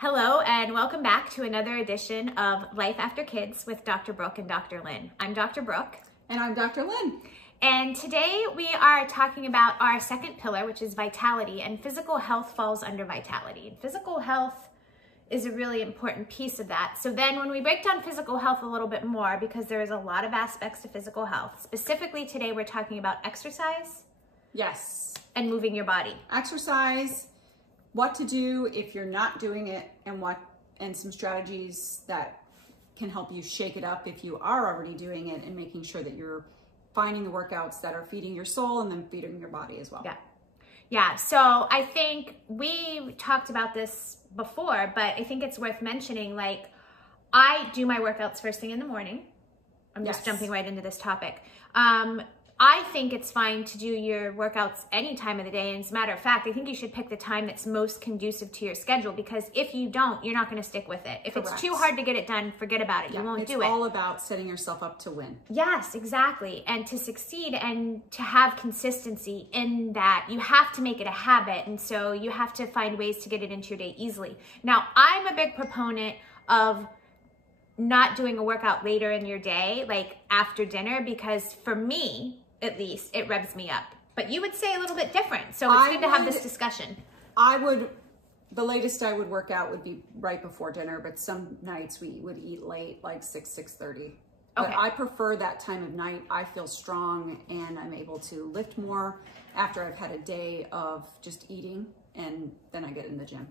Hello and welcome back to another edition of Life After Kids with Dr. Brooke and Dr. Lynn. I'm Dr. Brooke. And I'm Dr. Lynn. And today we are talking about our second pillar, which is vitality, and physical health falls under vitality. And physical health is a really important piece of that. So then when we break down physical health a little bit more, because there is a lot of aspects to physical health, specifically today we're talking about exercise. Yes. And moving your body. Exercise, what to do if you're not doing it, and some strategies that can help you shake it up if you are already doing it, and making sure that you're finding the workouts that are feeding your soul and then feeding your body as well. Yeah. So I think we talked about this before, but I think it's worth mentioning, like, I do my workouts first thing in the morning. I'm just jumping right into this topic. I think it's fine to do your workouts any time of the day. And as a matter of fact, I think you should pick the time that's most conducive to your schedule, because if you don't, you're not going to stick with it. If it's too hard to get it done, forget about it. You won't do it. It's all about setting yourself up to win. Yes, exactly. And to succeed and to have consistency in that, you have to make it a habit. And so you have to find ways to get it into your day easily. Now, I'm a big proponent of not doing a workout later in your day, like after dinner, because for me, at least, it revs me up. But you would say a little bit different. So it's good to have this discussion. The latest I would work out would be right before dinner, but some nights we would eat late, like 6:30. But I prefer that time of night. I feel strong and I'm able to lift more after I've had a day of just eating, and then I get in the gym.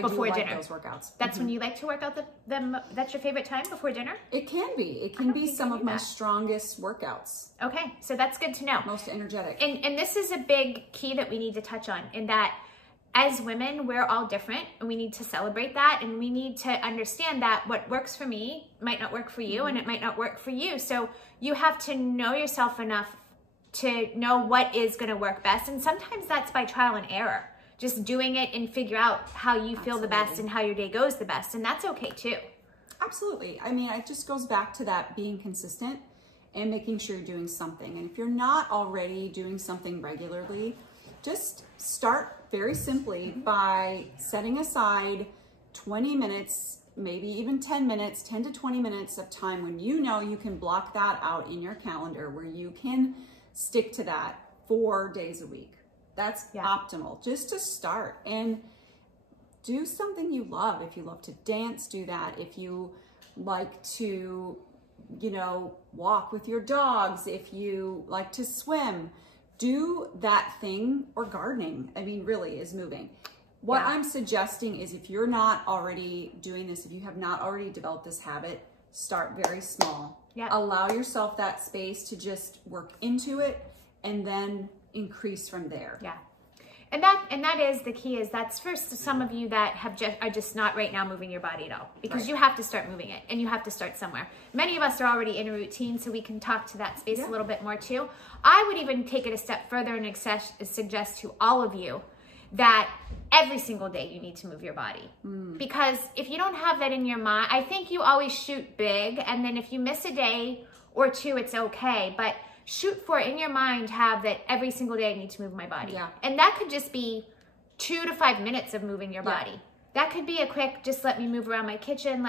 Before dinner. Like those workouts. That's when you like to work out them. That's your favorite time, before dinner? It can be. It can be some of my strongest workouts. Okay, so that's good to know. Most energetic. And this is a big key that we need to touch on, in that as women, we're all different, and we need to celebrate that, and we need to understand that what works for me might not work for you, and it might not work for you. So you have to know yourself enough to know what is going to work best, and sometimes that's by trial and error. Just doing it and figure out how you feel the best and how your day goes the best. And that's okay too. Absolutely. I mean, it just goes back to that being consistent and making sure you're doing something. And if you're not already doing something regularly, just start very simply by setting aside 20 minutes, maybe even 10 minutes, 10 to 20 minutes of time when you know you can block that out in your calendar, where you can stick to that 4 days a week. That's optimal, just to start, and do something you love. If you love to dance, do that. If you like to, walk with your dogs, if you like to swim, do that thing, or gardening. I mean, really is moving. What I'm suggesting is, if you're not already doing this, if you have not already developed this habit, start very small. Allow yourself that space to just work into it, and then increase from there. And that is the key. Is that's for some of you that are just not right now moving your body at all, because you have to start moving it, and you have to start somewhere. Many of us are already in a routine, so we can talk to that space a little bit more too. I would even take it a step further and suggest to all of you that every single day you need to move your body. Because if you don't have that in your mind, I think you always shoot big, and then if you miss a day or two, it's okay. But shoot for, in your mind, have that every single day I need to move my body. And that could just be 2 to 5 minutes of moving your body. That could be a quick, just let me move around my kitchen,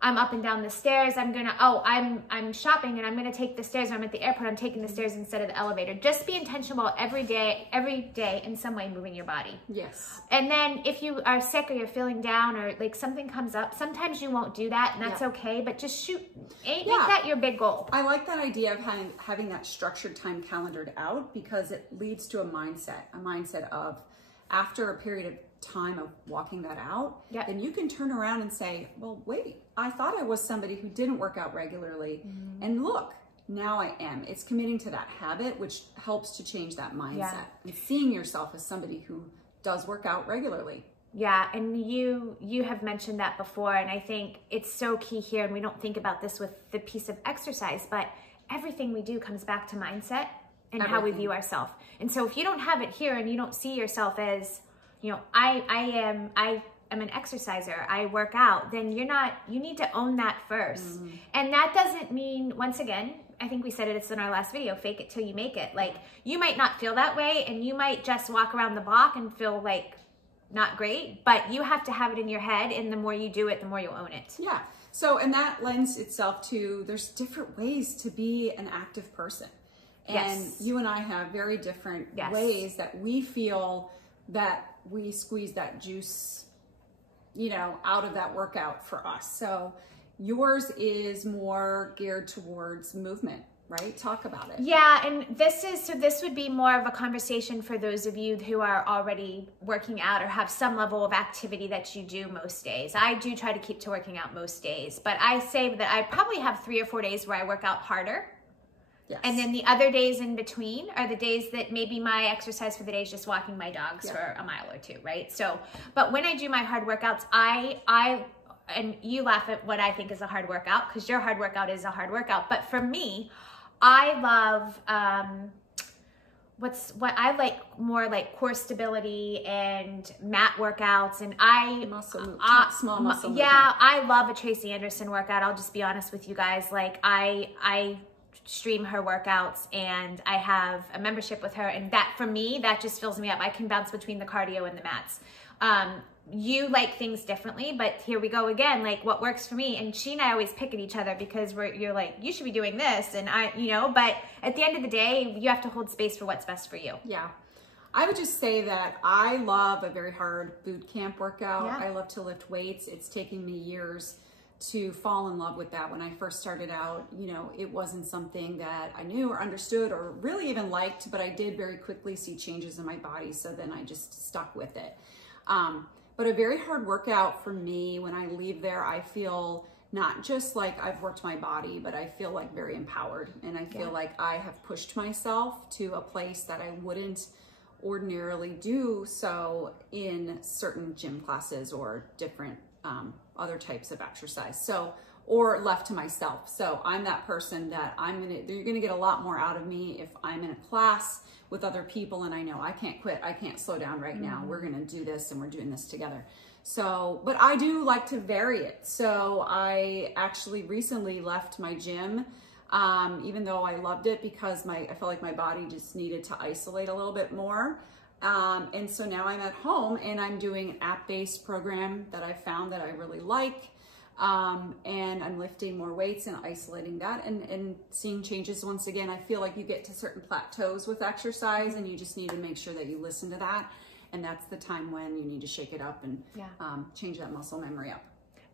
I'm up and down the stairs, I'm shopping and I'm gonna take the stairs, I'm at the airport, I'm taking the stairs instead of the elevator. Just be intentional every day in some way moving your body. And then if you are sick, or you're feeling down, or like something comes up, sometimes you won't do that, and that's okay, but just make that your big goal. I like that idea of having that structured time calendared out, because it leads to a mindset of, after a period of time of walking that out, then you can turn around and say, well, wait, I thought I was somebody who didn't work out regularly, and look, now I am. It's committing to that habit, which helps to change that mindset, and seeing yourself as somebody who does work out regularly. And you have mentioned that before, and I think it's so key here, and we don't think about this with the piece of exercise, but everything we do comes back to mindset and how we view ourselves. And so if you don't have it here, and you don't see yourself as, I am an exerciser, I work out, then you need to own that first. And that doesn't mean, once again, I think we said it's in our last video, fake it till you make it. Like, you might not feel that way, and you might just walk around the block and feel like not great, but you have to have it in your head, and the more you do it, the more you'll own it. Yeah. So, and that lends itself to, there's different ways to be an active person. And Yes. you and I have very different Yes. ways that we feel that we squeeze that juice, you know, out of that workout for us. So yours is more geared towards movement, right? Talk about it. Yeah, and this would be more of a conversation for those of you who are already working out or have some level of activity that you do most days. I do try to keep to working out most days, but I say that I probably have 3 or 4 days where I work out harder. Yes. And then the other days in between are the days that maybe my exercise for the day is just walking my dogs Yeah. for a mile or 2, right? So, but when I do my hard workouts, and you laugh at what I think is a hard workout because your hard workout is a hard workout. But for me, I love, what I like more like core stability and mat workouts, and small muscle yeah, movement. I love a Tracy Anderson workout. I'll just be honest with you guys. Like I stream her workouts, and I have a membership with her, and that for me, that just fills me up. I can bounce between the cardio and the mats. You like things differently, but here we go again, like what works for me. And she and I always pick at each other because you're like, you should be doing this, and but at the end of the day, you have to hold space for what's best for you. Yeah. I would just say that I love a very hard boot camp workout. Yeah. I love to lift weights. It's taken me years to fall in love with that. When I first started out, it wasn't something that I knew or understood or really even liked, but I did very quickly see changes in my body. So then I just stuck with it. But a very hard workout for me, when I leave there, I feel not just like I've worked my body, but I feel like very empowered. And I feel like I have pushed myself to a place that I wouldn't ordinarily do so in certain gym classes or different other types of exercise. So, or left to myself. So I'm that person that you're gonna get a lot more out of me if I'm in a class with other people and I know I can't quit, I can't slow down right now. We're gonna do this and we're doing this together. So, but I do like to vary it. So I actually recently left my gym, even though I loved it because I felt like my body just needed to isolate a little bit more. And so now I'm at home and I'm doing an app-based program that I found that I really like. And I'm lifting more weights and isolating that and seeing changes. Once again, I feel like you get to certain plateaus with exercise and you just need to make sure that you listen to that. And that's the time when you need to shake it up and change that muscle memory up.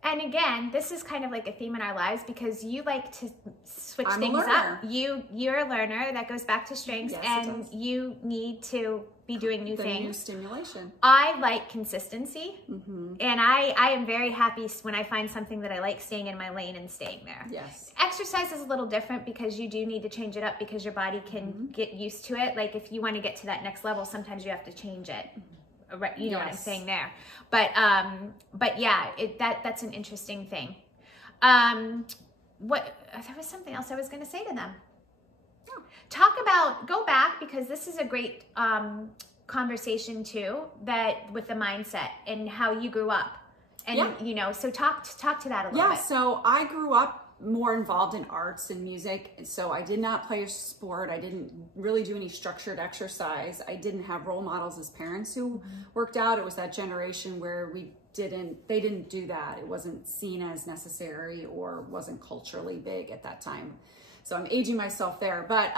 And again, this is kind of like a theme in our lives because you like to switch I'm things a learner. up. You're a learner. That goes back to strengths, Yes, it and does. you need to be doing new New things. stimulation. I like consistency, Mm-hmm. and I am very happy when I find something that I like, staying in my lane and staying there. Yes. Exercise is a little different because you do need to change it up because your body can get used to it. Like if you want to get to that next level, sometimes you have to change it. You know what I'm Yes. saying there. But yeah, that's an interesting thing. There was something else I was going to say to them. Go back, because this is a great conversation too, that with the mindset and how you grew up. And, so talk to that a little bit. So I grew up more involved in arts and music. So I did not play a sport. I didn't really do any structured exercise. I didn't have role models as parents who worked out. It was that generation where they didn't do that. It wasn't seen as necessary or wasn't culturally big at that time. So I'm aging myself there, but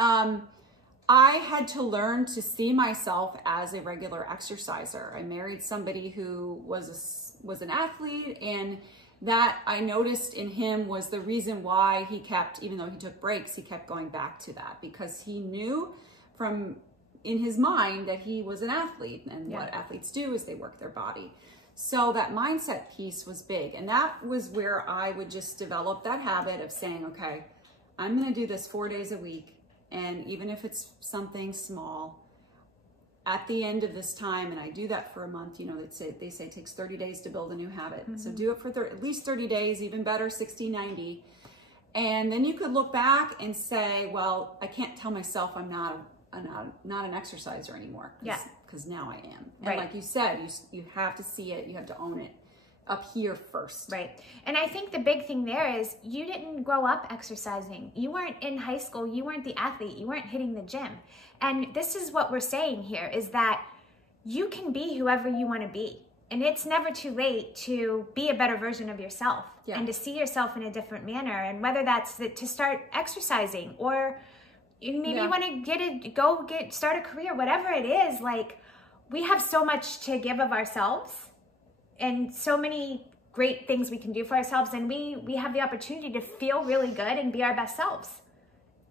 I had to learn to see myself as a regular exerciser. I married somebody who was an athlete, and that I noticed in him was the reason why he kept, even though he took breaks, he kept going back to that because he knew in his mind that he was an athlete, and what athletes do is they work their body. So that mindset piece was big, and that was where I would just develop that habit of saying, okay, I'm going to do this 4 days a week. And even if it's something small, at the end of this time, and I do that for a month, they say it takes 30 days to build a new habit. So do it for at least 30 days, even better, 60, 90. And then you could look back and say, well, I can't tell myself I'm not an exerciser anymore. Because now I am. And like you said, you have to see it, you have to own it up here first. Right. And I think the big thing there is you didn't grow up exercising. You weren't in high school. You weren't the athlete. You weren't hitting the gym. And this is what we're saying here is that you can be whoever you want to be. And it's never too late to be a better version of yourself and to see yourself in a different manner. And whether that's to start exercising, or maybe you want to start a career, whatever it is, like, we have so much to give of ourselves and so many great things we can do for ourselves. And we have the opportunity to feel really good and be our best selves.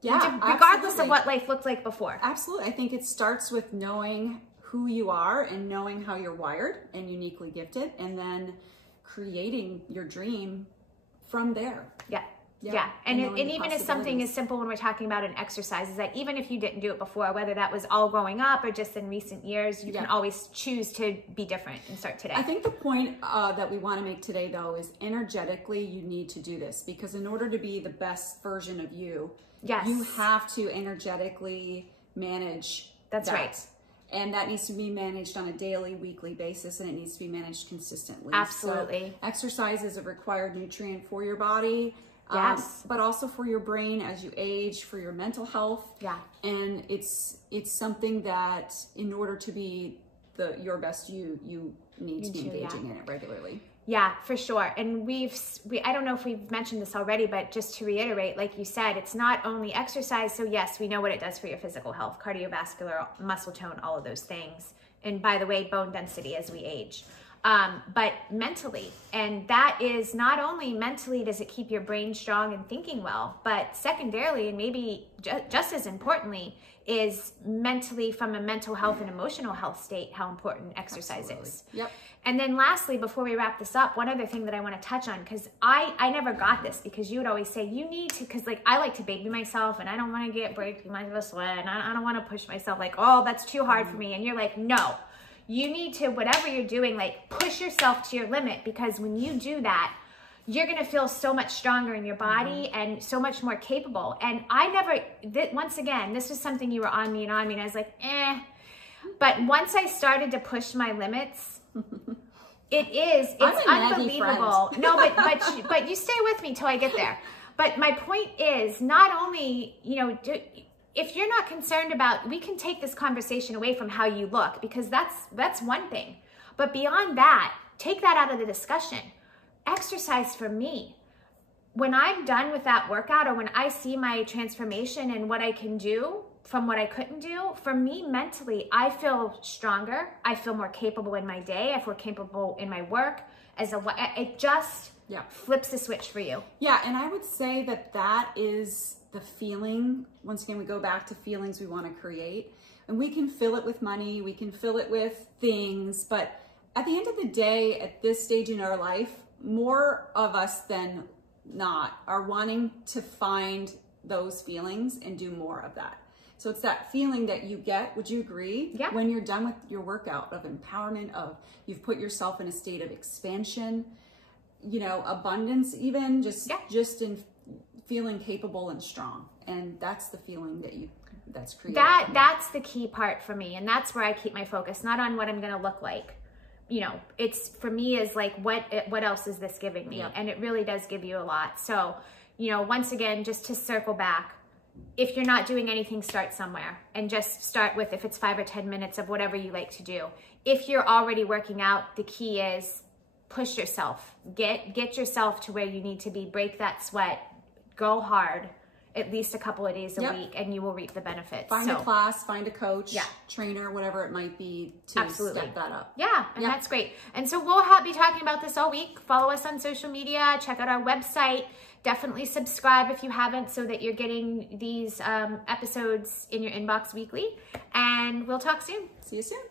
Yeah, regardless of what life looked like before. Absolutely. I think it starts with knowing who you are and knowing how you're wired and uniquely gifted, and then creating your dream from there. Yeah. And even as something as simple when we're talking about an exercise, is that even if you didn't do it before, whether that was all growing up or just in recent years, you can always choose to be different and start today. I think the point that we want to make today, though, is energetically you need to do this, because in order to be the best version of you, you have to energetically manage that. Right. And that needs to be managed on a daily, weekly basis, and it needs to be managed consistently. Absolutely. So exercise is a required nutrient for your body. Yes. But also for your brain as you age, for your mental health. Yeah. And it's something that in order to be your best you need to be engaging in it regularly. Yeah, for sure. And I don't know if we've mentioned this already, but just to reiterate, like you said, it's not only exercise. So yes, we know what it does for your physical health, cardiovascular, muscle tone, all of those things. And by the way, bone density as we age. But mentally, and that is not only mentally does it keep your brain strong and thinking well, but secondarily, and maybe just as importantly, is mentally, from a mental health and emotional health state, how important exercise is. Yep. And then lastly, before we wrap this up, one other thing that I want to touch on, because I never got this, because you would always say you need to, because like I like to baby myself and I don't want to break my sweat and I don't want to push myself like, oh, that's too hard for me. And you're like, no. You need to, whatever you're doing, like push yourself to your limit, because when you do that, you're going to feel so much stronger in your body and so much more capable. And once again, this was something you were on me, and I was like, eh. But once I started to push my limits, it's unbelievable. No, but you stay with me till I get there. But my point is, not only, if you're not concerned about, we can take this conversation away from how you look, because that's one thing. But beyond that, take that out of the discussion. Exercise for me. When I'm done with that workout, or when I see my transformation and what I can do from what I couldn't do, for me mentally, I feel stronger. I feel more capable in my day. I feel capable in my work. It just flips the switch for you. Yeah, and I would say that is the feeling. Once again, we go back to feelings we want to create, and we can fill it with money, we can fill it with things, but at the end of the day, at this stage in our life, more of us than not are wanting to find those feelings and do more of that. So it's that feeling that you get, would you agree? Yeah. When you're done with your workout, of empowerment, of you've put yourself in a state of expansion, abundance, even just in feeling capable and strong. And that's the feeling that's created. That's the key part for me. And that's where I keep my focus, not on what I'm going to look like. It's for me is like, what else is this giving me? And it really does give you a lot. So, once again, just to circle back, if you're not doing anything, start somewhere, and just start with, if it's 5 or 10 minutes of whatever you like to do. If you're already working out, the key is push yourself, get yourself to where you need to be, break that sweat, go hard, at least a couple of days a week, and you will reap the benefits. Find a class, find a coach, trainer, whatever it might be, to step that up. Yeah, and that's great. And so we'll be talking about this all week. Follow us on social media, check out our website. Definitely subscribe if you haven't, so that you're getting these episodes in your inbox weekly. And we'll talk soon. See you soon.